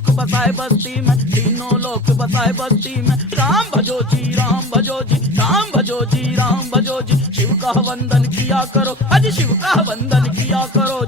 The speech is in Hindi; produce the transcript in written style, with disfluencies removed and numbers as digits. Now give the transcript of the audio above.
लोक बसाए बस्ती में, तीनों लोक बसाए बस्ती में। राम भजो जी, राम भजो जी, राम भजो जी, राम भजो जी। शिव का वंदन किया करो, अज शिव का वंदन किया करो